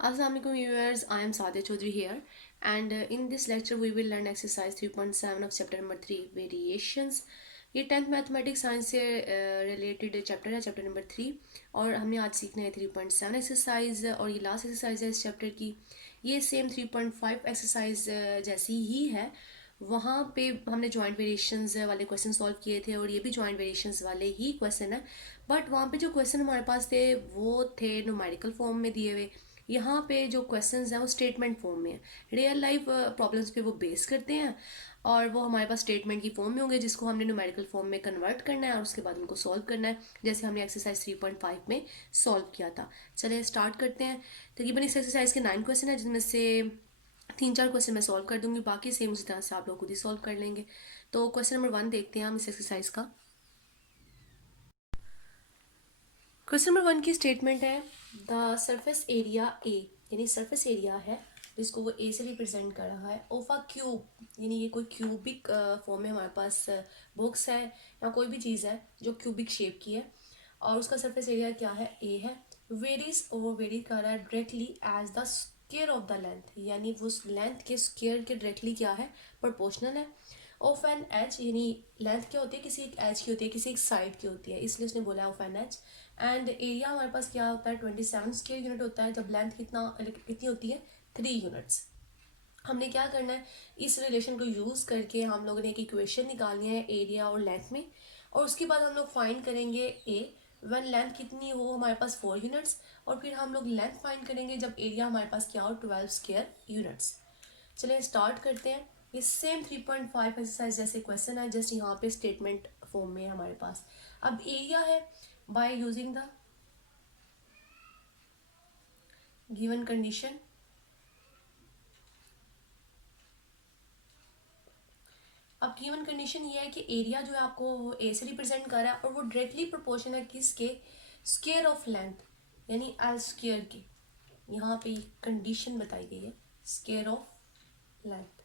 Assalamualaikum viewers, I am Sadia Chaudhary here, and in this lecture we will learn exercise 3.7 of chapter number 3 variations. ये 10th mathematics science से related chapter है, chapter number 3। और हमने आज सीखना है 3.7 exercise, और ये लास्ट एक्सरसाइज है इस चैप्टर की। ये सेम 3.5 एक्सरसाइज जैसी ही है। वहाँ पे हमने जॉइंट वेरिएशंस वाले क्वेश्चन सॉल्व किए थे, और ये भी जॉइंट वेरिएशंस वाले ही क्वेश्चन है। बट वहाँ पे जो क्वेश्चन हमारे पास थे वो थे न्यूमेरिकल फॉर्म में दिए हुए। यहाँ पे जो क्वेश्चंस हैं वो स्टेटमेंट फॉर्म में है। रियल लाइफ प्रॉब्लम्स पे वो बेस करते हैं, और वो हमारे पास स्टेटमेंट की फॉर्म में होंगे, जिसको हमने न्यूमेरिकल फॉर्म में कन्वर्ट करना है और उसके बाद उनको सॉल्व करना है, जैसे हमने एक्सरसाइज 3.5 में सॉल्व किया था। चलिए स्टार्ट करते हैं। तकरीबन इस एक्सरसाइज के 9 क्वेश्चन है, जिनमें से 3-4 क्वेश्चन मैं सॉल्व कर दूंगी, बाकी सेम उसी तरह से आप लोग खुद ही सॉल्व कर लेंगे। तो क्वेश्चन नंबर 1 देखते हैं हम इस एक्सरसाइज का। क्वेश्चन नंबर 1 की स्टेटमेंट है द सरफेस एरिया ए, यानी सरफेस एरिया है जिसको वो ए से रिप्रेजेंट कर रहा है, ऑफ अ क्यूब, यानी ये कोई क्यूबिक फॉर्म में हमारे पास बॉक्स है या कोई भी चीज़ है जो क्यूबिक शेप की है, और उसका सरफेस एरिया क्या है, ए है। वेरीज ओवर वेरी कर रहा है directly as the square of the length, यानी वो लेंथ के स्क्वायर के डायरेक्टली क्या है, प्रोपोर्शनल है। ऑफ एन एच, यानी लेंथ क्या होती है, किसी एक एच की होती है, किसी एक साइड की होती है, इसलिए उसने बोला है of N H. And area हमारे पास क्या होता है, 27 स्क्वायर यूनिट होता है, जब लेंथ कितनी होती है, 3 यूनिट्स। हमने क्या करना है, इस रिलेशन को यूज़ करके हम लोगों ने एक इक्वेशन निकालनी है एरिया और लेंथ में, और उसके बाद हम लोग फाइंड करेंगे ए वन लेंथ कितनी हो हमारे पास 4 यूनिट्स, और फिर हम लोग लेंथ फाइंड करेंगे जब एरिया हमारे पास क्या हो, 12 स्क्वायर यूनिट्स। चलिए स्टार्ट करते हैं। ये सेम 3.5 एक्सरसाइज जैसे क्वेश्चन है, जस्ट यहाँ पे स्टेटमेंट फॉर्म में है हमारे पास। अब एरिया है by using the given condition. अब गिवन कंडीशन ये है कि एरिया जो है आपको ए से रिप्रेजेंट कर रहा है, और वो डायरेक्टली प्रोपोर्शन है किसके, स्क्वायर ऑफ लेंथ, यानी एल स्क्वायर के। यहाँ पे कंडीशन बताई गई है स्क्वायर ऑफ लेंथ।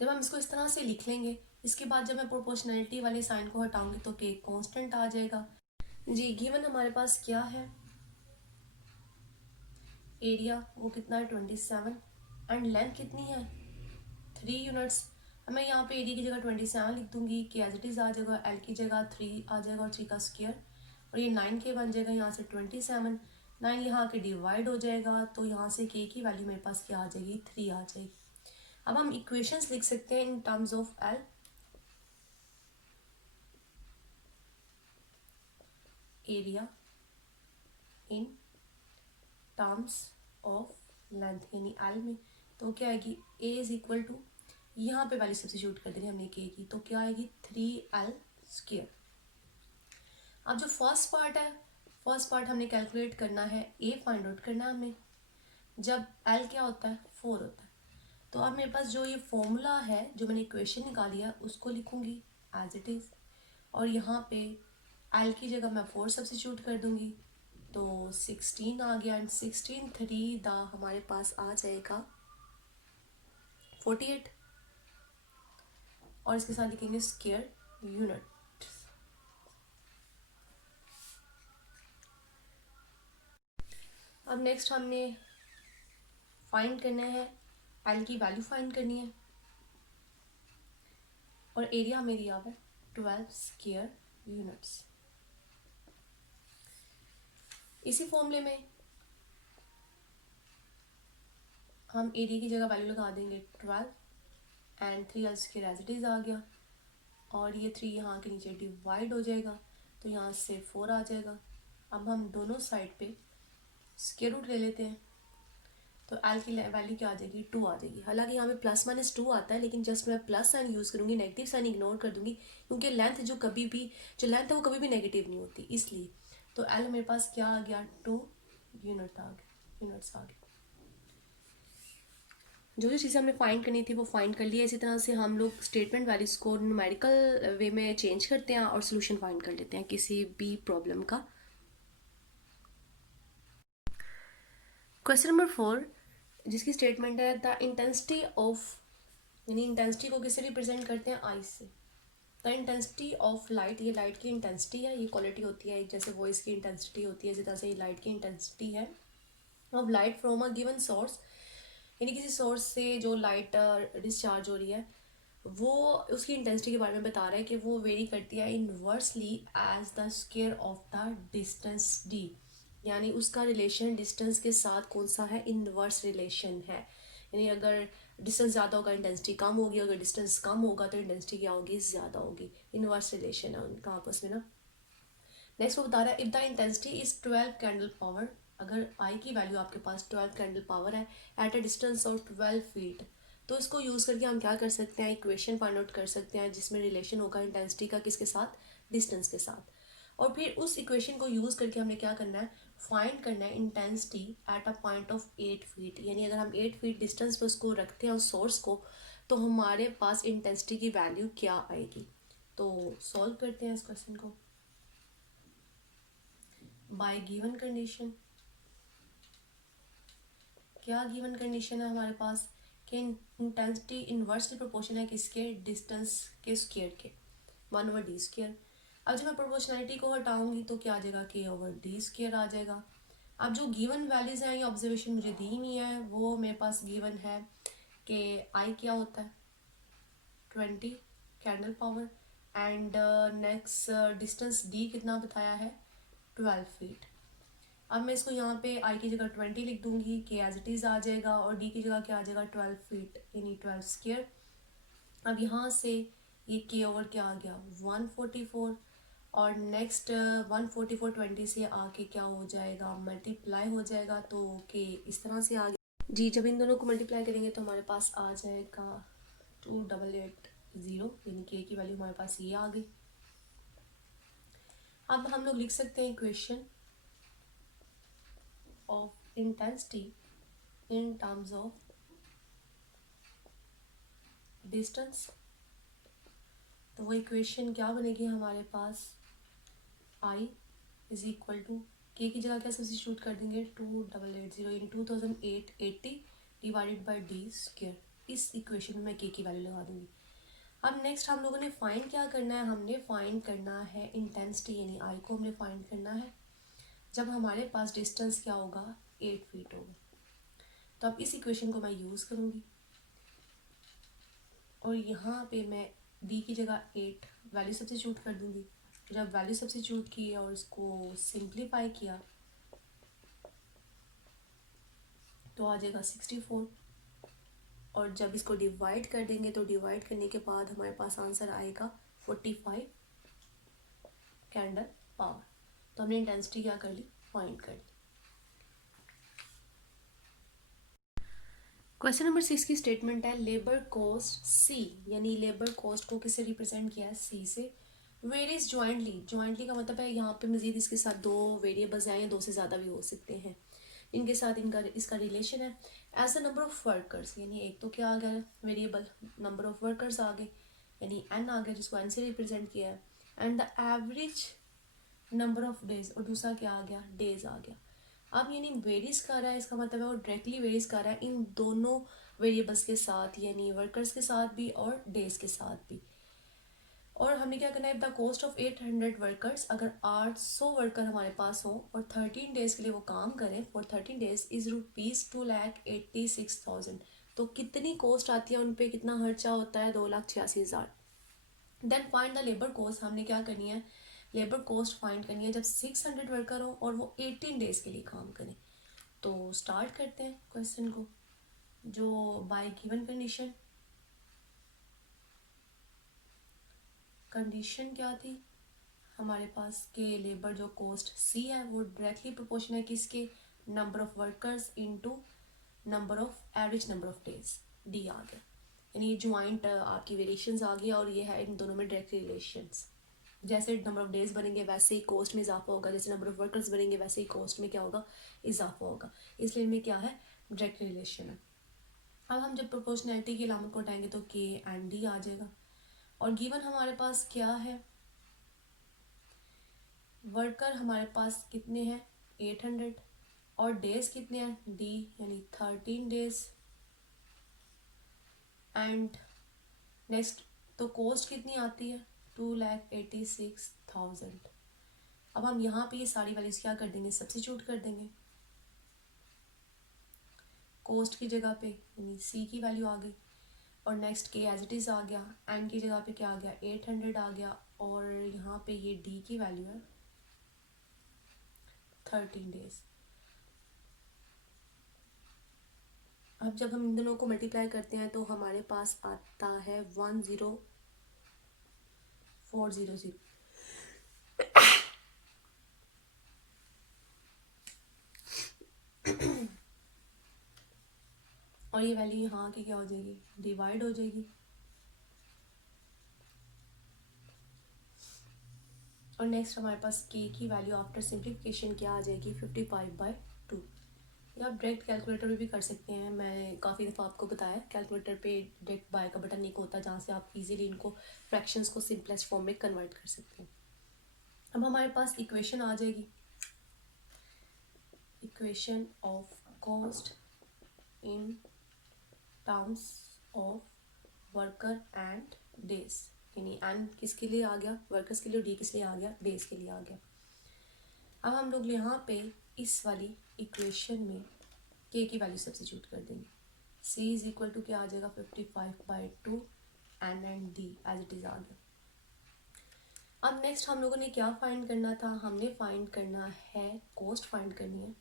जब हम इसको इस तरह से लिख लेंगे, इसके बाद जब मैं प्रोपोर्शनैलिटी वाले साइन को हटाऊंगी तो के कांस्टेंट आ जाएगा। जी गिवन हमारे पास क्या है, एरिया वो कितना है 27, एंड लेंथ कितनी है 3 यूनिट्स। मैं यहाँ पे एरिया की जगह 27 लिख दूंगी कि एज इट इज़ आ जाएगा, एल की जगह 3 आ जाएगा और 3 का स्क्वायर, और ये 9 के बन जाएगा, यहाँ से 27, 9 यहाँ के डिवाइड हो जाएगा, तो यहाँ से के की वैल्यू मेरे पास क्या आ जाएगी, 3 आ जाएगी। अब हम इक्वेशंस लिख सकते हैं in terms of L. Area in terms of length, यानी एल में, तो क्या आएगी, ए इज इक्वल टू, यहाँ पे वैल्यू सब्स्टिट्यूट कर देंगे हमने के की, तो क्या आएगी 3L स्क्वायर। अब जो फर्स्ट पार्ट है, फर्स्ट पार्ट हमने कैलकुलेट करना है, ए फाइंड आउट करना है हमें, जब एल क्या होता है, 4 होता है। तो अब मेरे पास जो ये फॉर्मूला है, जो मैंने इक्वेशन निकाली है, उसको लिखूंगी एज इट इज़, और यहाँ पे एल की जगह मैं 4 सब्स्टिट्यूट कर दूंगी, तो 16 आ गया, एंड 16 3 दा हमारे पास आ जाएगा 48, और इसके साथ लिखेंगे स्क्वायर यूनिट। अब नेक्स्ट हमने फाइंड करना है, एल की वैल्यू फाइंड करनी है, और एरिया हमें दिया हुआ है 12 स्क्वायर यूनिट्स। इसी फॉर्मूले में हम एरिया की जगह वैल्यू लगा देंगे 12, and 3L square as it is आ गया, और ये 3 यहाँ के नीचे डिवाइड हो जाएगा, तो यहाँ से 4 आ जाएगा। अब हम दोनों साइड पे स्क्वायर रूट ले लेते हैं, तो एल की वैल्यू क्या आ जाएगी, 2 आ जाएगी। हालांकि यहाँ पे प्लस माइनस 2 आता है, लेकिन जस्ट मैं प्लस साइन यूज़ करूँगी, नेगेटिव साइन इग्नोर कर दूंगी, क्योंकि लेंथ जो लेंथ है वो कभी भी नेगेटिव नहीं होती, इसलिए। तो एल मेरे पास क्या आ गया, 2 यूनिट्स आ गए। जो जो चीज़ें हमने फाइंड करनी थी वो फाइंड कर लिया। इसी तरह से हम लोग स्टेटमेंट वैल्यूज को न्यूमेरिकल वे में चेंज करते हैं और सोल्यूशन फाइंड कर लेते हैं किसी भी प्रॉब्लम का। क्वेश्चन नंबर 4, जिसकी स्टेटमेंट है द इंटेंसिटी ऑफ, यानी इंटेंसिटी को किससे रिप्रेजेंट करते हैं, आई से। द इंटेंसिटी ऑफ लाइट, ये लाइट की इंटेंसिटी है, ये क्वालिटी होती है, एक जैसे वॉइस की इंटेंसिटी होती है इसी तरह से ये लाइट की इंटेंसिटी है of light from a given source, यानी किसी सोर्स से जो लाइट डिस्चार्ज हो रही है वो उसकी इंटेंसिटी के बारे में बता रहा है कि वो वेरी करती है inversely as the square of the distance d, यानी उसका रिलेशन डिस्टेंस के साथ कौन सा है, इनवर्स रिलेशन है, यानी अगर डिस्टेंस ज़्यादा होगा इंटेंसिटी कम होगी, अगर डिस्टेंस कम होगा तो इंटेंसिटी क्या होगी, ज़्यादा होगी, इनवर्स रिलेशन है उनका आपस में ना। नेक्स्ट वो बता रहा है if the intensity is 12 candle power, अगर आई की वैल्यू आपके पास 12 कैंडल पावर है at a distance of 12 feet, तो इसको यूज़ करके हम क्या कर सकते हैं, इक्वेशन फाइंड आउट कर सकते हैं जिसमें रिलेशन होगा इंटेंसिटी का किसके साथ, डिस्टेंस के साथ। और फिर उस इक्वेशन को यूज़ करके हमने क्या करना है, फाइंड करना है intensity at a point of 8 feet, यानी अगर हम 8 फीट डिस्टेंस पर उसको रखते हैं उस सोर्स को तो हमारे पास इंटेंसिटी की वैल्यू क्या आएगी। तो सॉल्व करते हैं इस क्वेश्चन को बाय गिवन कंडीशन। क्या गिवन कंडीशन है हमारे पास कि इंटेंसिटी इनवर्सली प्रोपोर्शन है किसके, डिस्टेंस के स्क्वायर के, 1/d²। अब जब मैं प्रोपोर्शनैलिटी को हटाऊंगी तो क्या आ जाएगा, k/d² आ जाएगा। अब जो गिवन वैल्यूज हैं ये ऑब्जर्वेशन मुझे दी हुई है, वो मेरे पास गिवन है कि आई क्या होता है 20 candle power and next distance D कितना बताया है 12 फीट। अब मैं इसको यहाँ पे आई की जगह 20 लिख दूंगी, के एज इट इज़ आ जाएगा, और डी की जगह क्या आ जाएगा 12 फीट यानी 12 स्क्वायर। अब यहाँ से ये के ओवर क्या आ गया 144, और नेक्स्ट 144 20 से आके क्या हो जाएगा मल्टीप्लाई हो जाएगा, तो के इस तरह से आ गया जी। जब इन दोनों को मल्टीप्लाई करेंगे तो हमारे पास आ जाएगा 2880, यानी के की वैल्यू हमारे पास ये आ गई। अब हम लोग लिख सकते हैं equation of intensity in terms of distance, तो वो इक्वेशन क्या बनेगी हमारे पास, I इज इक्वल टू के की जगह क्या सब्स्टिट्यूट कर देंगे 2880 यानी 2880 डिवाइडेड बाई d²। इस इक्वेशन में मैं के की वैल्यू लगा दूंगी। अब नेक्स्ट हम लोगों ने फाइंड क्या करना है, हमने फाइंड करना है इंटेंसिटी यानी आई को हमने फाइंड करना है जब हमारे पास डिस्टेंस क्या होगा 8 फीट होगा। तो अब इस इक्वेशन को मैं यूज़ करूँगी और यहाँ पे मैं डी की जगह 8 वैल्यू सब्स्टिट्यूट कर दूँगी। जब वैल्यू सब्स्टिट्यूट की और इसको सिंप्लीफाई किया तो आ जाएगा 64, और जब इसको डिवाइड कर देंगे तो डिवाइड करने के बाद हमारे पास आंसर आएगा 45 कैंडल पावर। तो हमने इंटेंसिटी क्या कर ली, फाइंड कर ली। क्वेश्चन नंबर 6 की स्टेटमेंट है लेबर कॉस्ट सी, यानी लेबर कॉस्ट को किससे रिप्रेजेंट किया है, सी से। वेरीज ज्वाइंटली, ज्वाइंटली का मतलब है यहाँ पे मजीद इसके साथ दो वेरिएबल्स हैं या दो से ज़्यादा भी हो सकते हैं, इनके साथ इनका इसका रिलेशन है as a number of workers, यानी एक तो क्या आ गया वेरिएबल नंबर ऑफ वर्कर्स आ गए यानी एन आ गया जिसको एन से रिप्रेजेंट किया है, and the average number of days, और दूसरा क्या आ गया डेज आ गया। अब यानी वेरीज कर रहा है इसका मतलब है वो डायरेक्टली वेरीज कर रहा है इन दोनों वेरिएबल्स के साथ यानी वर्कर्स के साथ भी और डेज के साथ भी। और हमें क्या करना है, द कॉस्ट ऑफ 800 वर्कर्स, अगर 800 वर्कर हमारे पास हो और 13 डेज के लिए वो काम करें फॉर 13 डेज इज ₹2,86,000, तो कितनी कॉस्ट आती है उन पर, कितना खर्चा होता है 2,86,000। Then find the labour cost, हमने क्या करनी है लेबर कॉस्ट फाइंड करनी है जब 600 वर्कर हो और वो 18 डेज के लिए काम करें। तो स्टार्ट करते हैं क्वेश्चन को जो बाय गिवन कंडीशन, कंडीशन क्या थी हमारे पास के लेबर जो कॉस्ट सी है वो डायरेक्टली प्रोपोर्शन है किसके, number of workers into number of average number of days, D आ गया, यानी ज्वाइंट आपकी वेरिएशंस आ गया और ये है इन दोनों में डायरेक्ट रिलेशंस। जैसे नंबर ऑफ डेज बनेंगे वैसे ही कॉस्ट में इजाफा होगा, जैसे नंबर ऑफ वर्कर्स बनेंगे वैसे ही कॉस्ट में क्या होगा इजाफा होगा, इसलिए इनमें क्या है डायरेक्ट रिलेशन है। अब हम जब प्रोपोर्शनैलिटी की अलामत को हटाएंगे तो के एंड डी आ जाएगा, और गिवन हमारे पास क्या है वर्कर हमारे पास कितने हैं 800, और डेज कितने हैं डी यानी 13 डेज, एंड नेक्स्ट तो कॉस्ट कितनी आती है 2,86,000। अब हम यहाँ पे ये सारी वैल्यूज़ क्या कर देंगे, सब्स्टिट्यूट कर देंगे। कॉस्ट की जगह पे यानी सी की वैल्यू आ गई, और नेक्स्ट के एज इट इज़ आ गया, एन की जगह पे क्या आ गया 800 आ गया, और यहाँ पे ये डी की वैल्यू है 13 डेज। अब जब हम इन दोनों को मल्टीप्लाई करते हैं तो हमारे पास आता है 10400। और ये वैल्यू यहाँ की क्या हो जाएगी, डिवाइड हो जाएगी, और नेक्स्ट हमारे पास के की वैल्यू आफ्टर सिंप्लीफिकेशन क्या आ जाएगी 55/2। या आप डायरेक्ट कैलकुलेटर में भी कर सकते हैं, मैं काफ़ी दफ़ा आपको बताया कैलकुलेटर पे डायरेक्ट बाय का बटन एक होता है जहाँ से आप इजीली इनको फ्रैक्शंस को सिंपलेस्ट फॉर्म में कन्वर्ट कर सकते हैं। अब हमारे पास इक्वेशन आ जाएगी, equation of cost in terms of worker and days, यानी एन किसके लिए आ गया, वर्कर्स के लिए, डी किस लिए आ गया, डेज के लिए आ गया। अब हम लोग यहाँ पे इस वाली इक्वेशन में के की वैल्यू सब्स्टिट्यूट कर देंगे। सी इज इक्वल टू क्या आ जाएगा 55/2, and D as it is आ गया। अब नेक्स्ट हम लोगों ने क्या फाइंड करना था, हमने फाइंड करना है कॉस्ट फाइंड करनी है,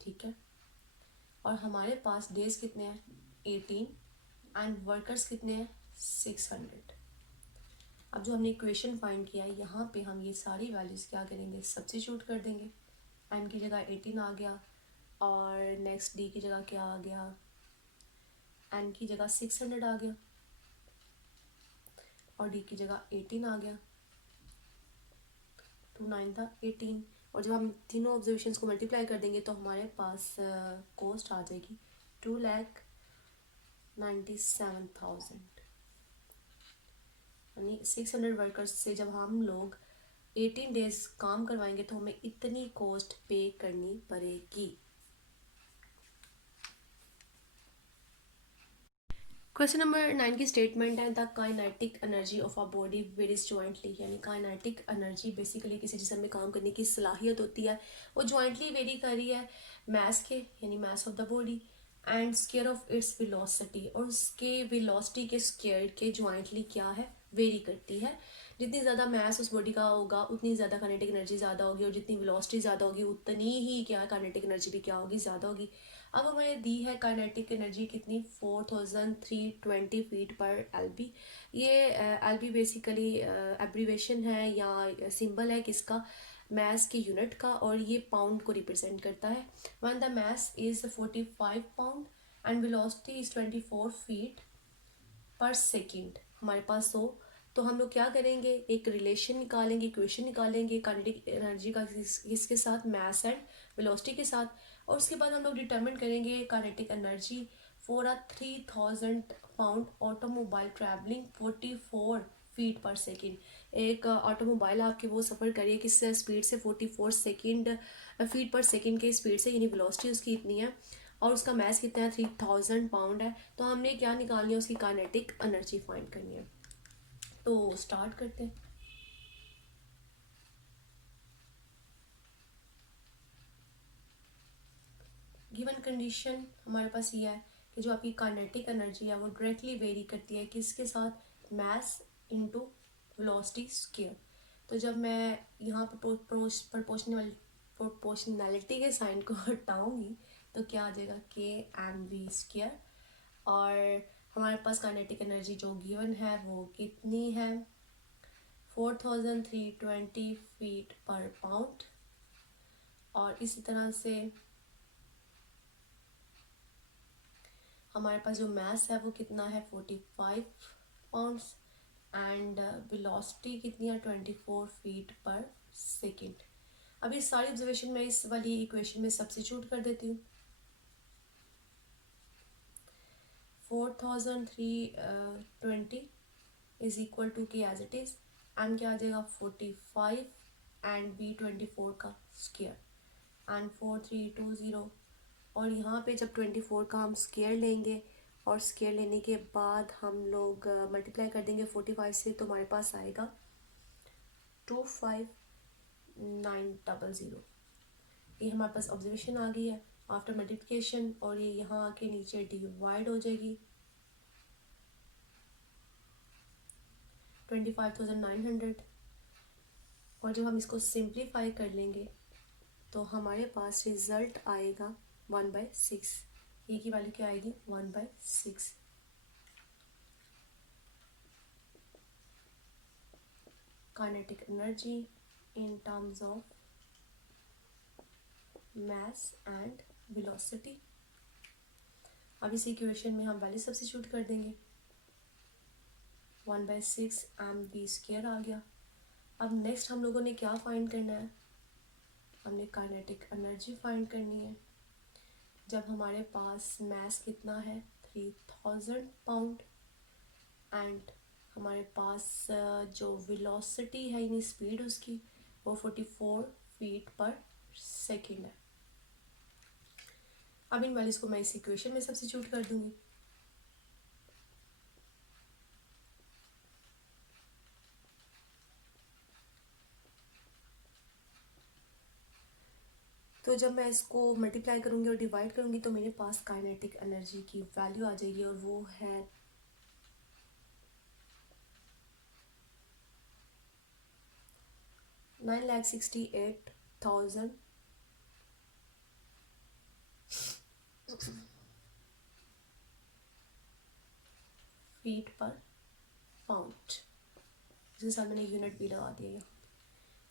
ठीक है। और हमारे पास डेज कितने हैं 18, एंड वर्कर्स कितने हैं 600। अब जो हमने इक्वेशन फाइंड किया है यहाँ पे हम ये सारी वैल्यूज़ क्या करेंगे, सब्स्टिट्यूट कर देंगे। एन की जगह 18 आ गया, और नेक्स्ट डी की जगह क्या आ गया, एन की जगह 600 आ गया, और डी की जगह 18 आ गया, 2 9 था 18। और जब हम तीनों ऑब्जर्वेशंस को मल्टीप्लाई कर देंगे तो हमारे पास कॉस्ट आ जाएगी 2,97,000, यानी 600 वर्कर्स से जब हम लोग 18 डेज काम करवाएंगे तो हमें इतनी कॉस्ट पे करनी पड़ेगी। क्वेश्चन नंबर 9 की स्टेटमेंट है, the kinetic energy of a body varies jointly, यानी काइनेटिक एनर्जी बेसिकली किसी जिस्म में काम करने की सलाहियत होती है, वो जॉइंटली वेरी कर रही है मास के, यानी mass of the body, and square of its velocity, और उसके वेलोसिटी के स्क्वायर के जॉइंटली क्या है, वेरी करती है। जितनी ज़्यादा मास उस बॉडी का होगा उतनी ज़्यादा काइनेटिक एनर्जी ज़्यादा होगी, और जितनी वेलोसिटी ज़्यादा होगी उतनी ही क्या काइनेटिक एनर्जी भी क्या होगी, ज़्यादा होगी। अब हमें दी है काइनेटिक एनर्जी कितनी 4320 फीट पर एलबी। ये एलबी बेसिकली एब्रीवेशन है या सिंबल है किसका, मैस के यूनिट का, और ये पाउंड को रिप्रेजेंट करता है। When the mass is 45 pound and velocity is 24 feet per second हमारे पास हो, तो हम लोग क्या करेंगे, एक रिलेशन निकालेंगे, इक्वेशन निकालेंगे काइनेटिक एनर्जी का किसके साथ, मैस एंड वेलोसिटी के साथ, और उसके बाद हम लोग डिटरमिन करेंगे kinetic energy for a 3000 pound automobile travelling 44 feet per second. एक ऑटोमोबाइल आपकी वो सफ़र करिए किस स्पीड से 44 सेकेंड फीट पर सेकेंड के स्पीड से, यानी वेलोसिटी उसकी इतनी है, और उसका मैस कितना है 3000 पाउंड है। तो हमने क्या निकालनी है, उसकी काइनेटिक एनर्जी फाइंड करनी है। तो स्टार्ट करते हैं। गिवन कंडीशन हमारे पास ये है कि जो आपकी काइनेटिक एनर्जी है वो डायरेक्टली वेरी करती है किसके साथ, मैस इनटू वेलोसिटी स्क्वायर। तो जब मैं यहाँ पर प्रोपोर्शनैलिटी के साइन को हटाऊंगी तो क्या आ जाएगा, के एम वी स्क्वायर, और हमारे पास काइनेटिक एनर्जी जो गिवन है वो कितनी है 4320 फीट पर पाउंड, और इसी तरह से हमारे पास जो मास है वो कितना है 45 पाउंड्स, एंड वेलोसिटी कितनी है 24 फीट पर सेकेंड। अब ये सारी ऑब्जर्वेशन मैं इस वाली इक्वेशन में सब्स्टिट्यूट कर देती हूँ। 4320 इज इक्वल टू के एज इट इज, एंड क्या आ जाएगा 45 एंड बी 24 का स्क्वायर, एंड 4320, और यहाँ पे जब 24 का हम स्क्वायर लेंगे और स्केयर लेने के बाद हम लोग मल्टीप्लाई कर देंगे 45 से, तो हमारे पास आएगा 25900। ये हमारे पास ऑब्जर्वेशन आ गई है आफ्टर मल्टीप्लिकेशन, और ये यहाँ आके नीचे डिवाइड हो जाएगी 25,900। और जब हम इसको सिंप्लीफाई कर लेंगे तो हमारे पास रिजल्ट आएगा 1/6। ए की वैल्यू क्या आएगी? 1/6। Kinetic energy in terms of mass and velocity. अब इस इक्वेशन में हम वैल्यू सब्स्टिट्यूट कर देंगे, 1/6 mv² आ गया। अब नेक्स्ट हम लोगों ने क्या फाइंड करना है? हमने काइनेटिक एनर्जी फाइंड करनी है। जब हमारे पास मास कितना है? 3000 पाउंड, एंड हमारे पास जो वेलोसिटी है यानी स्पीड उसकी वो 44 फीट पर सेकेंड है। अब इन वैल्यूज को मैं इस इक्वेशन में सब्स्टिट्यूट कर दूंगी। तो जब मैं इसको मल्टीप्लाई करूंगी और डिवाइड करूंगी तो मेरे पास काइनेटिक एनर्जी की वैल्यू आ जाएगी, और वो है 9,68,000 फीट पर पाउंड। इसके साथ मैंने यूनिट भी लगा दिया।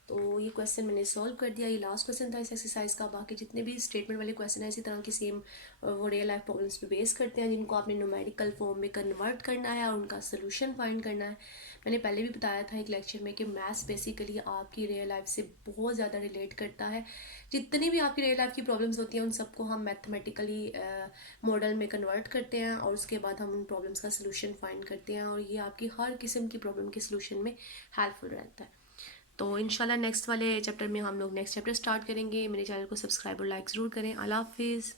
तो ये क्वेश्चन मैंने सॉल्व कर दिया। ये लास्ट क्वेश्चन था इस एक्सरसाइज का। बाकी जितने भी स्टेटमेंट वाले क्वेश्चन हैं इसी तरह की सेम वो रियल लाइफ प्रॉब्लम्स पे बेस करते हैं, जिनको आपने न्यूमेरिकल फॉर्म में कन्वर्ट करना है और उनका सोल्यूशन फाइंड करना है। मैंने पहले भी बताया था एक लेक्चर में कि मैथ्स बेसिकली आपकी रियल लाइफ से बहुत ज़्यादा रिलेट करता है। जितनी भी आपकी रियल लाइफ की प्रॉब्लम्स होती हैं उन सबको हम मैथमेटिकली मॉडल में कन्वर्ट करते हैं, और उसके बाद हम उन प्रॉब्लम्स का सोल्यूशन फाइंड करते हैं, और ये आपकी हर किस्म की प्रॉब्लम के सोल्यूशन में हेल्पफुल रहता है। तो इंशाल्लाह नेक्स्ट वाले चैप्टर में हम लोग नेक्स्ट चैप्टर स्टार्ट करेंगे। मेरे चैनल को सब्सक्राइब और लाइक ज़रूर करें। अल्लाह हाफिज़।